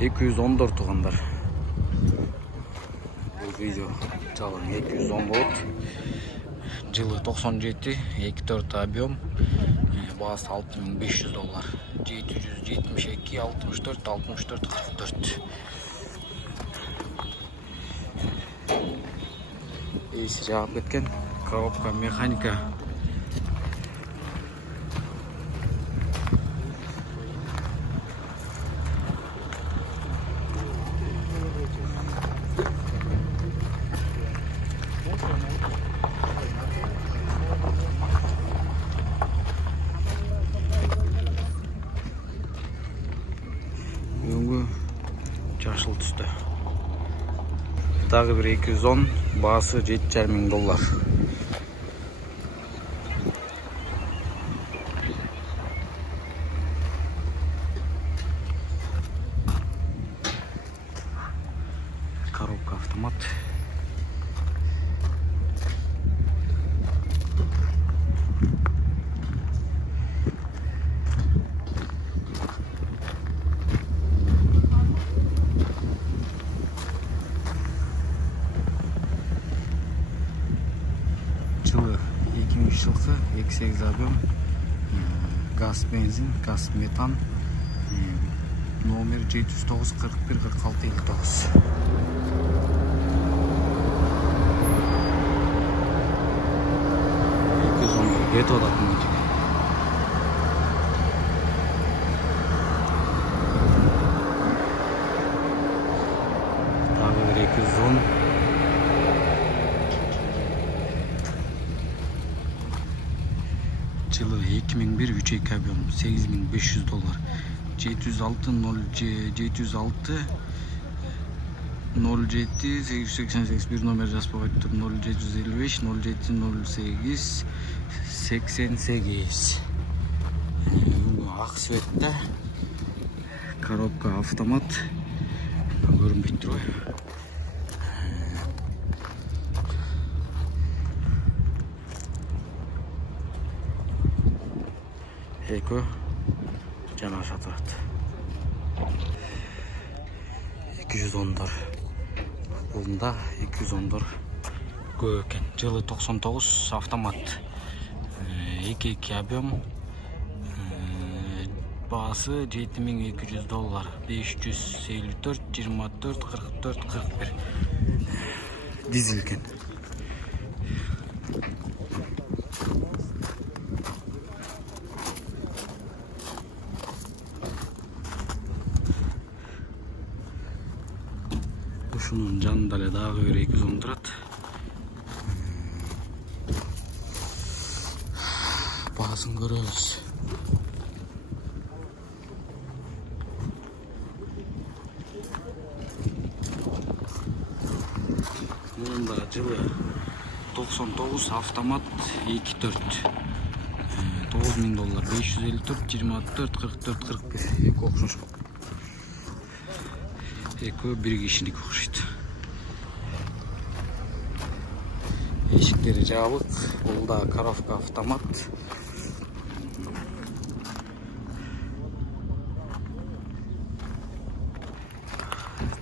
214 туғандар. Бұл видео жалын 210 болады. Жылы 97, 2-4 объем, бағасы $6500. 772, 64, 64, 44. Есі жағып кеткен, коробка механика. Жашыл түсті. Тағы бір 210, бағасы $7,500. Коробка автомат. Жылы 2000 жылғы 28 объем, газ бензин, газ метан, номер 709 41 46 59. Ето одатын мүтік. Тағы бір 210. Жылы 2001 3.2 объем, $8500. 706 07 888 bir номер жазып қойып 0755 07 08 88. Ақ светті. Коробка автомат. Көрінбей тұр ғой. Эко жана сатылат. 210'дар. Бұлында 210'дар көп екен. Жылы 99 автомат. 2.2 объем. Бағасы $7,200. 554 24 44 41. Дизель екен. Şunun canında daha böyle 210 тұрады. Бағасын көріңіз. Мұнда жылы 99 автомат 2.4. $9,000. 554 24 44 41. Екі оқшыш. Эко bir kişilik okşaydı. Eşikleri жабық. Бұл да коробка автомат.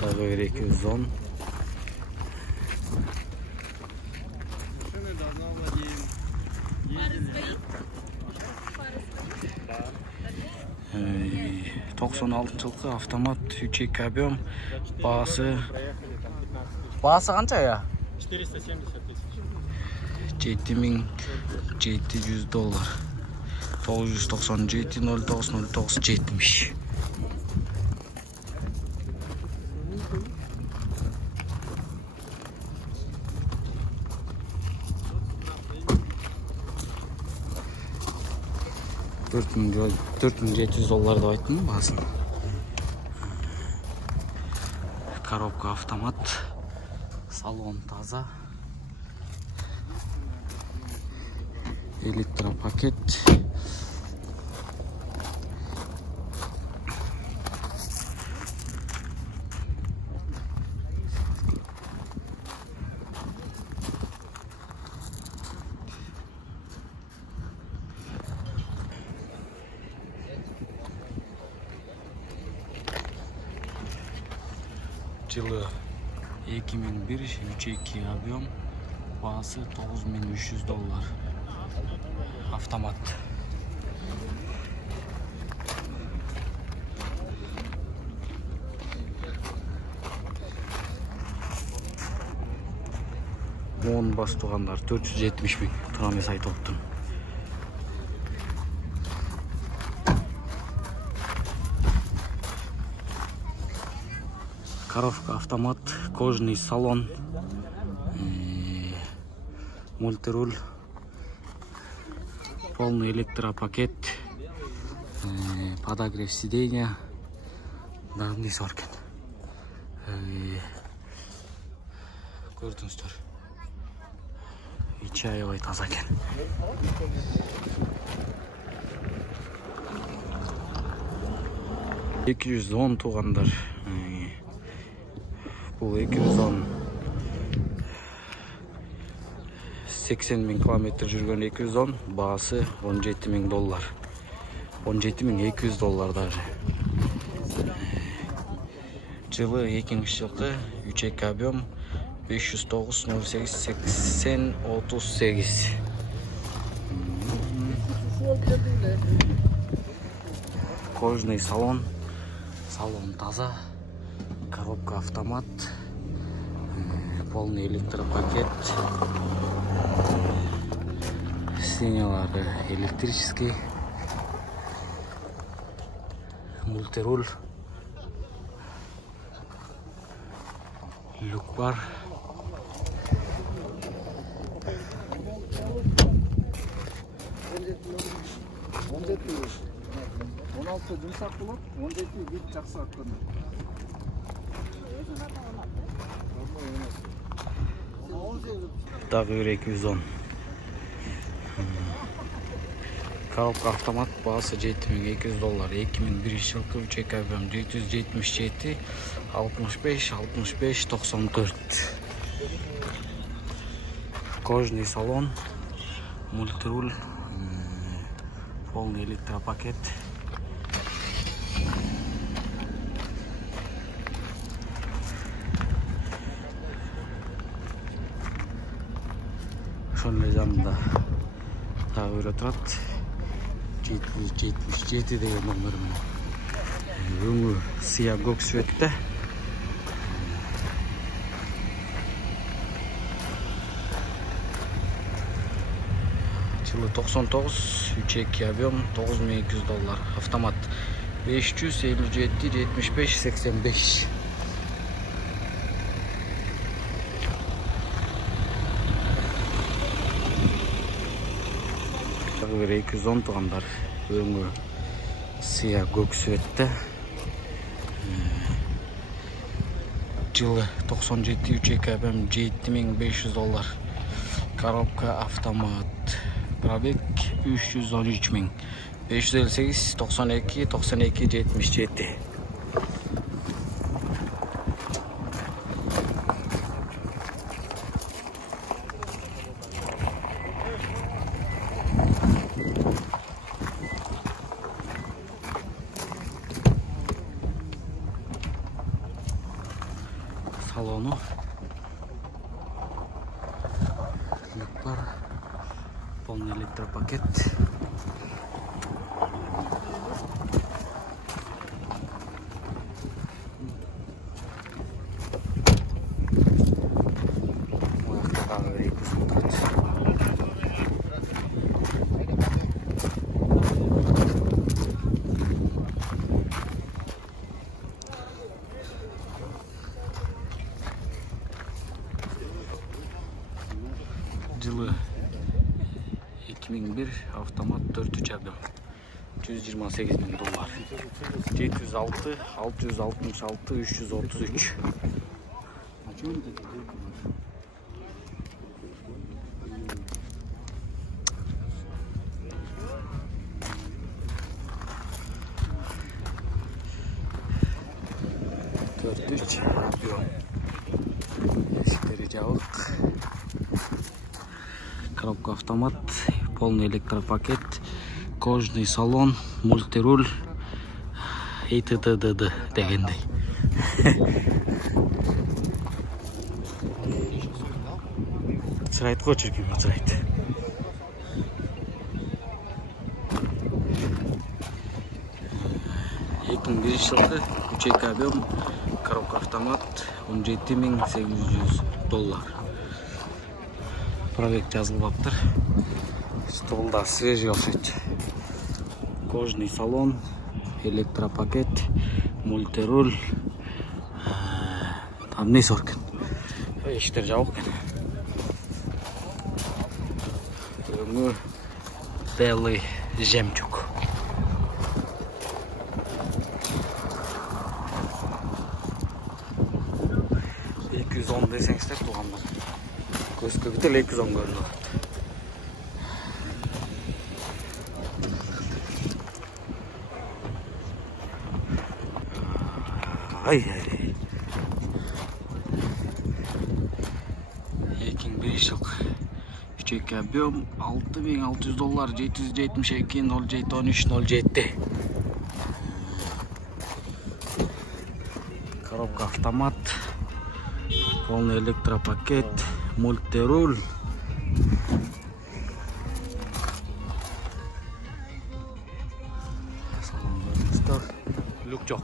Тағы бір 210. Ee, 96 жылғы автомат 3.2 объем. Бағасы қанша ya? 470 тысяч. $7,700. 997 09 09 70. $4,700 деп айттым басын. Коробка автомат. Салон таза. Электропакет. Жылы 2001 3.2 объем, бағасы $9.300. Автомат. Он бас туғандар 470 000 тұра емес айтып отырмын. Коробка автомат, кожаный салон, мультируль, полный электропакет, подогрев сиденья, бәрін сор екен. Көрдіңіздер. İçi ayvay таза екен. $210 туғандар. Бұл 210 80.000 километр жүрген 210, бағасы $17.000. $17.200 даже. Жылы 2000 3.2 объем, 509-08-80-38. Кожаный салон. Салон таза. Коробка автомат. Полный электропакет. Сиденьялары электрический. Мультируль. Люк бар. Дағы 210. Коробка автомат, бағасы $7.200. 2001 жылғы 3.2 объем, 777 65 65 94. Кожаный салон, мультируль, полный электропакет. Şöyle camda daha öyle turat 777 деген номермен. Өңі сия көк светті. Жылы 99 3.2 объем, $9.200. Автомат 557 75 85. 210 туғандар. Өңі сия көк светті. Жылы 97 3.2 объем, $7.500. Коробка автомат. Пробег 313 000. 558 92 92 77. Салону. Люк, полный электропакет. Жылы 2001 автомат 4.3 объем, $128.000. 706 666 333. Eşikleri cavık. Коробка автомат, полный электропакет, кожаный салон, мультируль и т.д. дегендей. Мацырайт го, чиркин мацырайт. жылғы үчек объем, коробка автомат, $17,800. Пробег жазылып аптыр. Столда свежий окшойт. Кожный салон, электропакет, мультируль. Там не соркен. Эшиктер жабык экен. Өңү белый жемчуг. $210 десеңіздер туғандар. Көз көбітел $210 көрініп. Ай-ай-ай. 2001 жылғы үчек объем $6,600, $772,071307. Коробка автомат, полный электропакет, мультируль. Люк жоқ.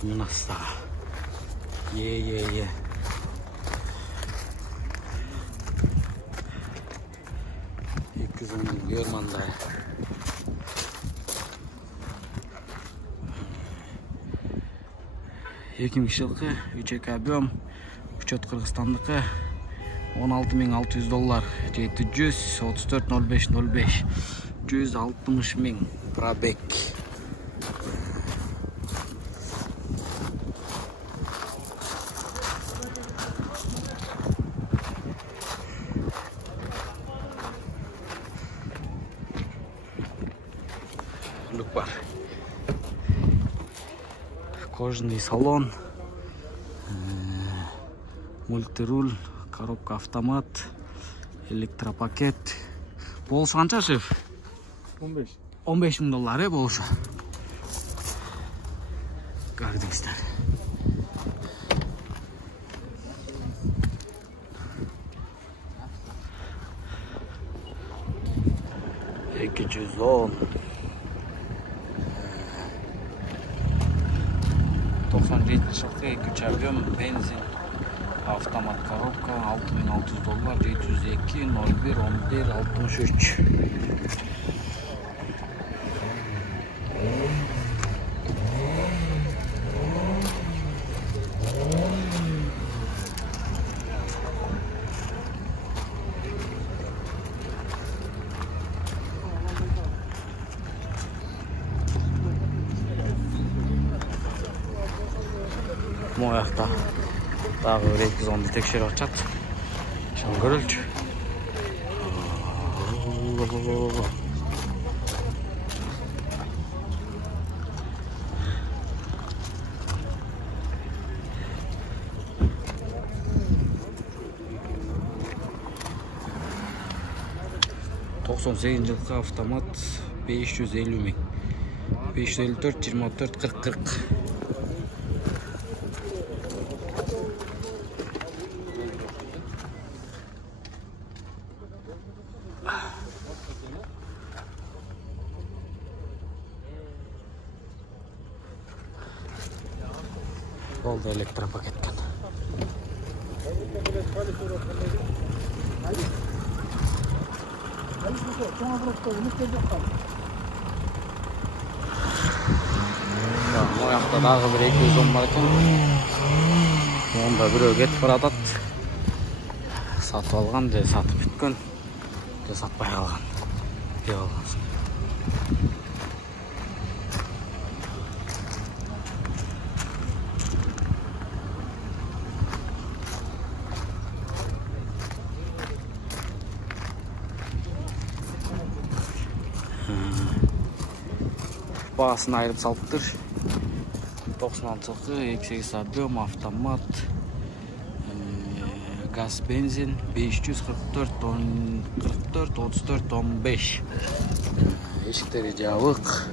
Мынасы. Е. 210 Германда. жылғы үчек объем, учет Кыргызстандыкы $16,600, $734,0505, $160,000 пробег. Люк бар. Кожаный салон, мультируль, коробка автомат, электропакет. Болушу канча, шеф? $15,000 болушу. Көрдүңүздөр. $210. 97 жылғы үчек объем, бензин, автомат коробка, $6,600, $702,01,11,63. Мояқта дағы 210-ды текшеріп атчат. Шын көрілчі. жылғы автомат $550,000. 554 24 40 40. Oldu elektropaketken. Moyaqta дағы bir 210 бар екен. Онда біреу кетіп баратат. Сатып алған, же сатып бүткен, же сатпай қалған. Деп алғансың. Bağısını ayırıp salıptır. 96 2.8 объем, автомат, gaz, benzin, 544 44 34 15. Eşikleri cavık.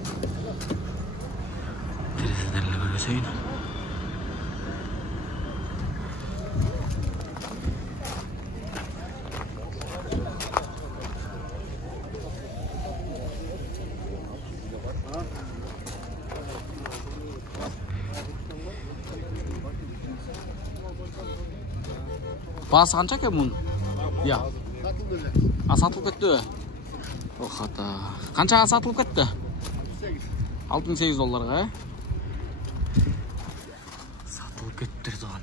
Terezeden görüyorsun. Bas qancha ekan buni? Ya. Satılып ketdi. O xata. Qanchaga satılып ketdi? 6800 dollarga. Satılып ketdi dostlar.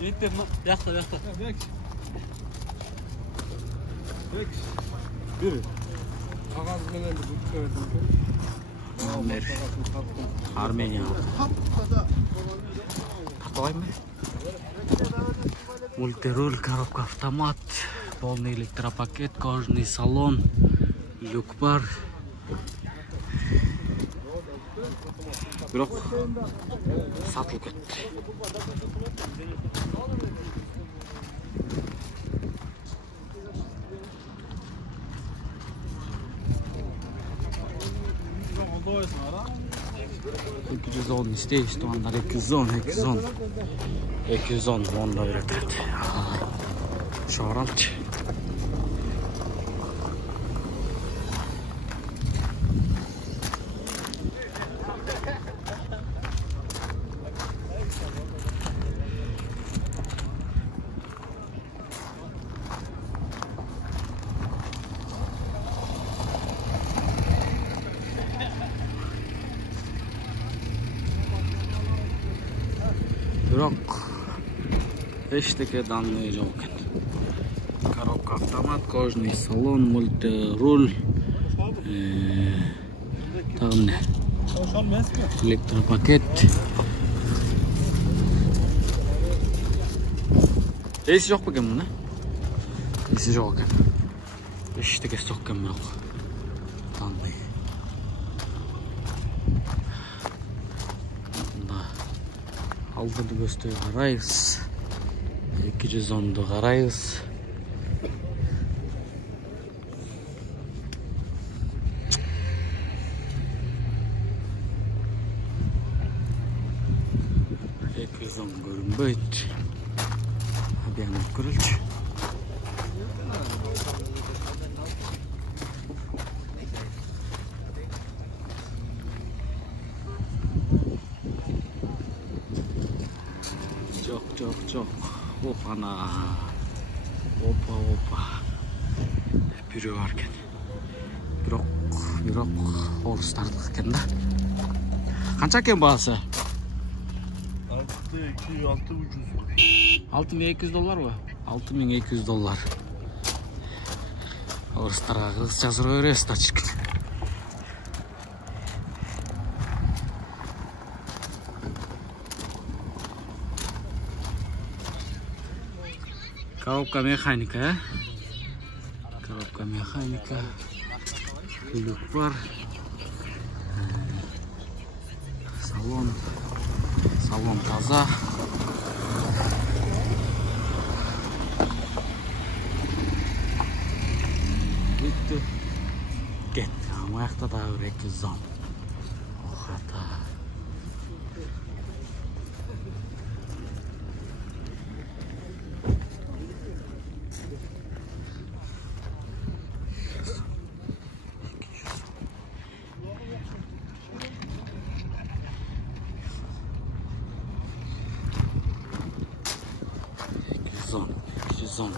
Yeter, yaxta. Bir. Qog'oz bilan Armeniya. Tartayım mı? Мультируль, коробка автомат, полный электропакет, кожаный салон, люк-бар. Бирок сатылып кетти. $210 isteyиш tuanlar, 210 onda üretirdi. Şoranç. Бирок эчтеке данный жок экен. Коробка автомат, кожаный салон, мультируль, тагы электропакет. Эси жок бекен муну? Эси жок экен. Эчтеке жок экен бирок. Данный. Алдыды көздөй карайбыз. 210'ду карайбыз. Көрүнбөйт. Абиянып көрөлчү. Çok. Опа. Biri varken. Бирок орустардык экен да. Канча экен баасы? 6200 доллар mı? 6200 dollar. Орустарга кызча суроо беребиз да чиркин. Коробка механика, люк бар, салон таза. Bitti. Ketdi. Ama ayakta daha bir 210. O hata. Güzel.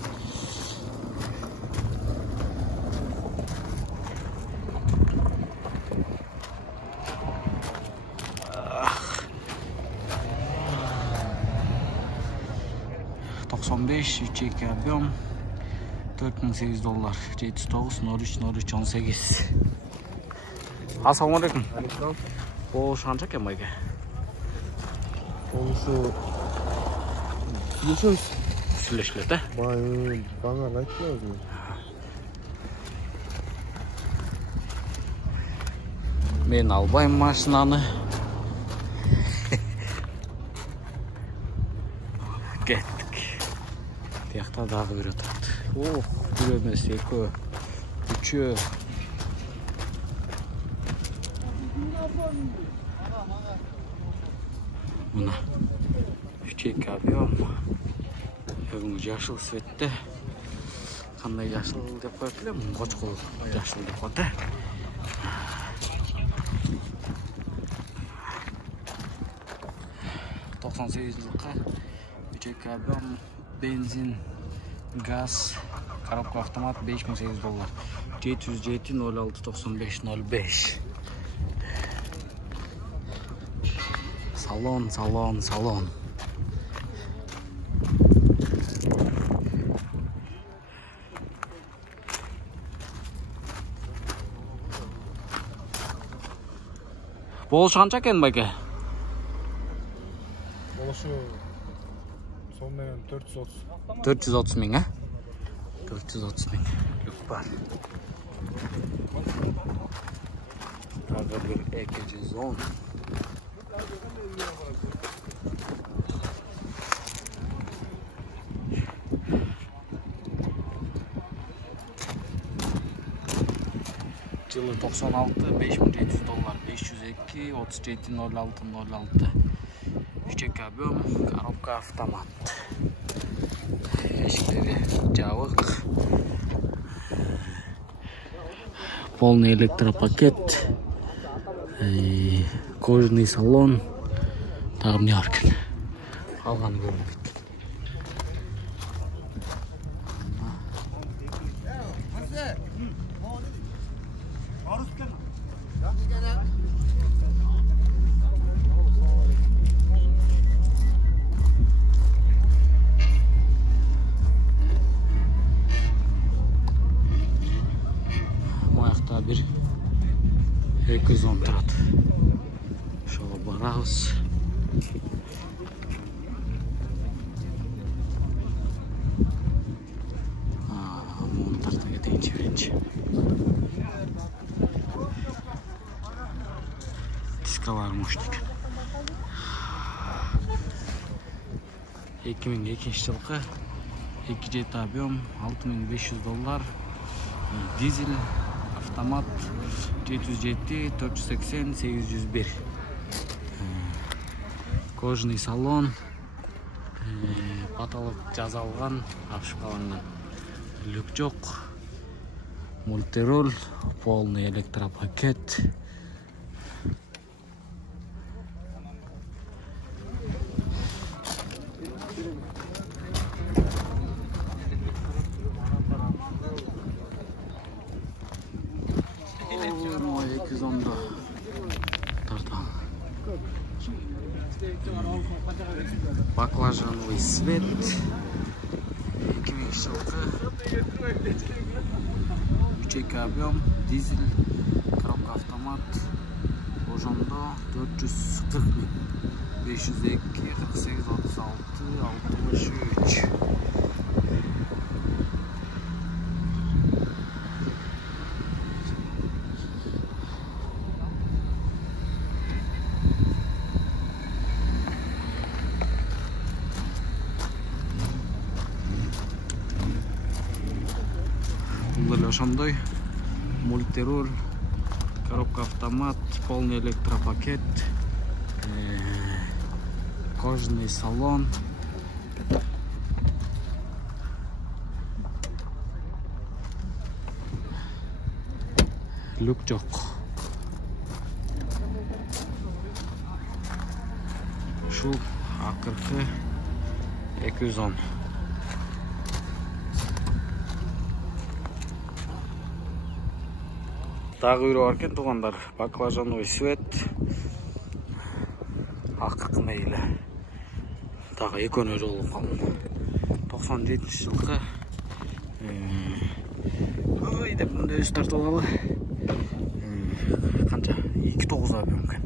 $95 объем, $4800, 79 03 18. Assalamualaikum. Bu şanca ekan bu aka? Oluşu Yusuf Süleşlerde. Bana aytmaz mı? Men albayım maşinanı. Kettik. Tiyakta dağı bir oturdu. Oh, bir ömesi, iki, üçü. Mına 3-2 объем. Бүгін жашыл светті. Қандай жашыл деп қойып білемін? Қошқыл жашыл деп қойды. жылқы 3-2 объем, бензин, газ, коробка автомат $5800. 707 06 95 05. Салон. Болушу канча экен байке? Болушу сонымен 430. 430 миң, а? 430 миң. Люк бар. Тағы бір 210. Жылы 96, $5700, 502, 37 06 06. 3-2 объем, коробка автомат. Эшиктери жабык. Полный электропакет. Кожаный салон. Тагы эмне бар экен? Калганы көрүнбөйт. Моякта бир 210 турат. Ошого барабыз. Муну тарта кетейинчи биринчи. Дискалар муштик. 2002 жылкы 2 объем, $6500. Дизель, автомат 707 480 801. Кожаный салон, потолок жазалган, апшыкаланган. Люк жок. Мультируль, полный электропакет. Баклажановый свет. 2000 жылкы. 3-2 объем, дизель, коробка автомат. Ошондо 440 миң. 502 48 36 63. Ошондой мультируль, коробка автомат, полный электропакет, кожаный салон. Люк жок. Ушул акыркы 210. Дагы бирөө бар экен туугандар. Баклажановый свет. Акыркы мейли. Дагы экөөнө жолугуп калдым. 97 жылкы. Ой деп мындай өз тартып алалы. Канча? 2.9 объем экен.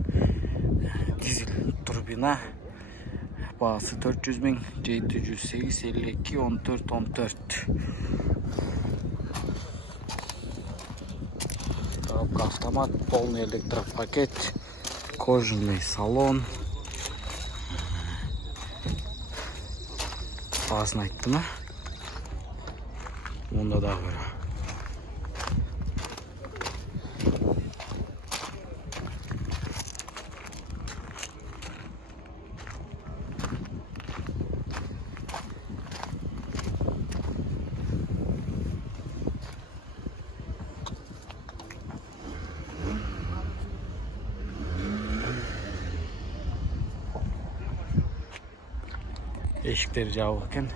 Дизель турбина. Баасы 400 миң, 708 52 14 14. Коробка автомат, полный электропакет, кожаный салон. Баасын айттым, а? Мында дагы бир. эшиктери жабык экен.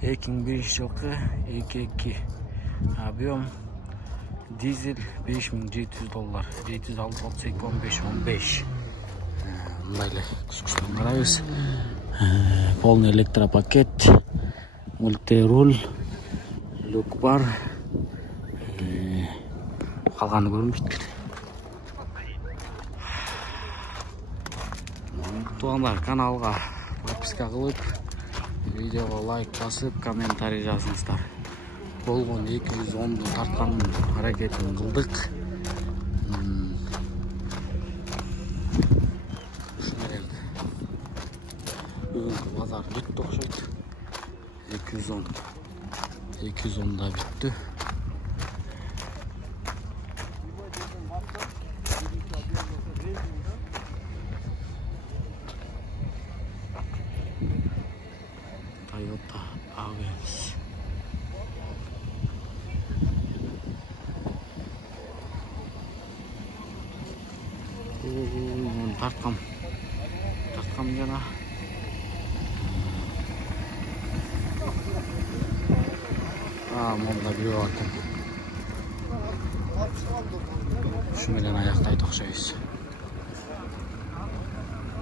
2001 жылкы 2.2 объем дизель $5700, 706 32 15. Мындай эле күчтөн карайбыз. Полный электропакет, мультируль, люк бар. Калганы көрүнбөйт. Тугандар, каналга подписка кылып, видеого лайк басып, комментарий жазыңыздар. Болгон 210-ду тарткандын аракетин кылдык. Бүгүнкү базар бүттү окшойт. 210 да бүттү. Toyota Avensis. Тарткам жана. Монда бирөө бар экен. Ушу менен аяктайт окшойбуз.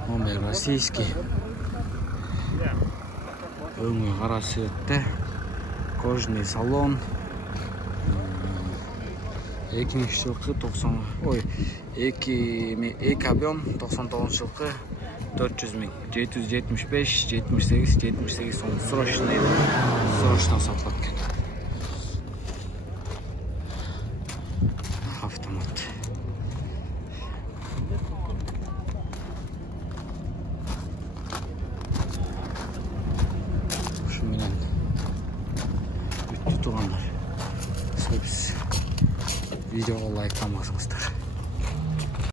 Номер российский. Өңү кара цветте. Кожаный салон. 2000 жылкы 90, 2 объем 99 жылкы 400 000, 775, 78 сом срочно сатылат экен. Автомат. Ушу менен бүттү тугандар. Видеоға лайктамасыңыздар.